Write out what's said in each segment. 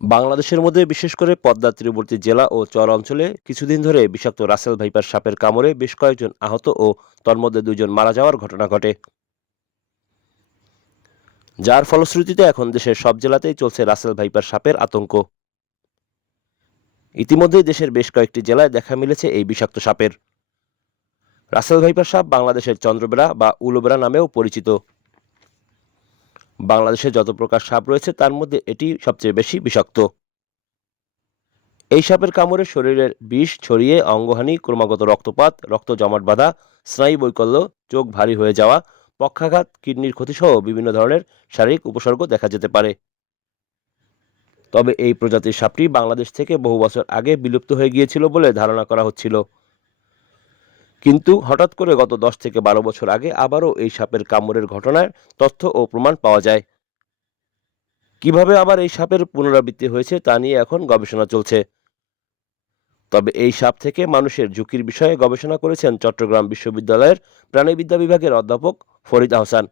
বাংলাদেশের মধ্যে বিশেষ করে পদ্মা তীরবর্তী জেলা ও চর অঞ্চলে কিছুদিন ধরে বিষাক্ত রাসেল ভাইপার সাপের কামড়ে বেশ কয়েকজন আহত ও তন্মধ্যে 2 জন মারা যাওয়ার ঘটনা ঘটে, যার ফলশ্রুতিতে এখন দেশের সব জেলাতেই চলছে রাসেল ভাইপার সাপের আতঙ্ক। ইতিমধ্যেই দেশের বেশ কয়েকটি জেলায় দেখা মিলেছে এই বিষাক্ত সাপের। রাসেল ভাইপার সাপ বাংলাদেশের চন্দ্রবেড়া বা উলোবেড়া নামেও পরিচিত। বাংলাদেশে যত প্রকার সাপ রয়েছে তার মধ্যে এটি সবচেয়ে বেশি বিষাক্ত। এই সাপের কামড়ে শরীরের বিষ ছড়িয়ে অঙ্গহানি, ক্রমাগত রক্তপাত, রক্ত জমাট বাঁধা, স্নায়ু বৈকল্য, চোখ ভারী হয়ে যাওয়া, পক্ষাঘাত, কিডনির ক্ষতিসহ বিভিন্ন ধরনের শারীরিক উপসর্গ দেখা যেতে পারে। তবে এই প্রজাতির সাপটি বাংলাদেশ থেকে বহু বছর আগে বিলুপ্ত হয়ে গিয়েছিল বলে ধারণা করা হচ্ছিল, কিন্তু হঠাৎ করে গত 10 থেকে 12 বছর আগে আবারও এই সাপের কামড়ের ঘটনার তথ্য ও প্রমাণ পাওয়া যায়। কিভাবে আবার এই সাপের পুনরাবৃত্তি হয়েছে তা নিয়ে এখন গবেষণা চলছে। তবে এই সাপ থেকে মানুষের ঝুঁকির বিষয়ে গবেষণা করেছেন চট্টগ্রাম বিশ্ববিদ্যালয়ের প্রাণিবিদ্যা বিভাগের অধ্যাপক ফরিদ আহসান।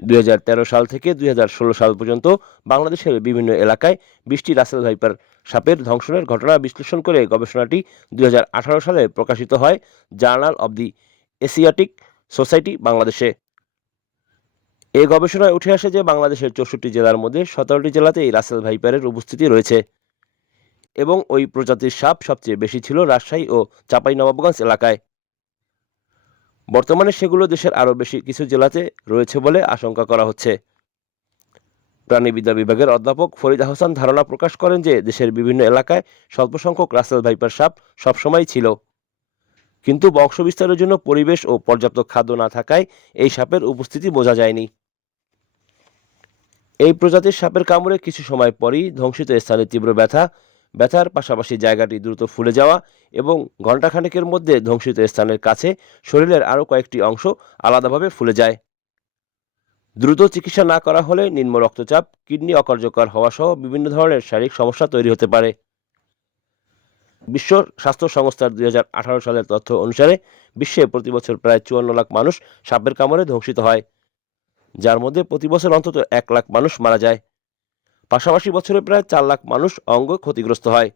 2013 সাল থেকে 2016 সাল পর্যন্ত বাংলাদেশের বিভিন্ন এলাকায় 20টি রাসেল ভাইপার সাপের ধ্বংসনের ঘটনা বিশ্লেষণ করে গবেষণাটি 2018 সালে প্রকাশিত হয় journal of the Asiatic society বাংলাদেশে। এই গবেষণায় উঠে আসে যে বাংলাদেশের 64 জেলার মধ্যে 17টি জেলাতে এই রাসেল ভাইপারের উপস্থিতি রয়েছে এবং ওই প্রজাতির সাপ সবচেয়ে বেশি ছিল রাজশাহী ও চাঁপাইনবাবগঞ্জ এলাকায়। বর্তমানে সেগুলো দেশের আরও বেশি কিছু জেলাতে রয়েছে বলে আশঙ্কা করা হচ্ছে। প্রাণিবিদ্যা বিভাগের অধ্যাপক ফরিদ আহসান ধারণা প্রকাশ করেন যে দেশের বিভিন্ন এলাকায় স্বল্প সংখ্যক রাসেল ভাইপার সাপ সবসময় ছিল, কিন্তু বংশবিস্তারের জন্য পরিবেশ ও পর্যাপ্ত খাদ্য না থাকায় এই সাপের উপস্থিতি বোঝা যায়নি। এই প্রজাতির সাপের কামড়ে কিছু সময় পরই ধ্বংসিত স্থানে তীব্র ব্যথার পাশাপাশি জায়গাটি দ্রুত ফুলে যাওয়া এবং ঘণ্টাখানেকের মধ্যে ধ্বংসিত স্থানের কাছে শরীরের আরও কয়েকটি অংশ আলাদাভাবে ফুলে যায়। দ্রুত চিকিৎসা না করা হলে নিম্ন রক্তচাপ, কিডনি অকার্যকর হওয়া সহ বিভিন্ন ধরনের শারীরিক সমস্যা তৈরি হতে পারে। বিশ্ব স্বাস্থ্য সংস্থার 2018 সালের তথ্য অনুসারে বিশ্বে প্রতি বছর প্রায় 54 লাখ মানুষ সাপের কামড়ে ধ্বংসিত হয়, যার মধ্যে প্রতি বছর অন্তত 1 লাখ মানুষ মারা যায়। পাশাপাশি বছরে প্রায় 4 লাখ মানুষ অঙ্গ ক্ষতিগ্রস্ত হয়।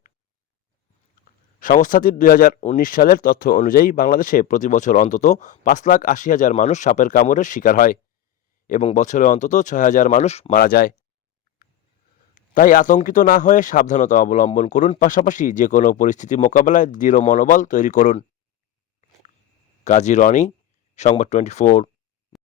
সংস্থাটির 2019 সালের তথ্য অনুযায়ী বাংলাদেশে প্রতি বছর অন্তত 5,80,000 মানুষ সাপের কামড়ের শিকার হয় এবং বছরে অন্তত 6,000 মানুষ মারা যায়। তাই আতঙ্কিত না হয়ে সাবধানতা অবলম্বন করুন, পাশাপাশি যে কোনো পরিস্থিতি মোকাবেলায় দৃঢ় মনোবল তৈরি করুন। কাজী রনি, সংবাদ 24।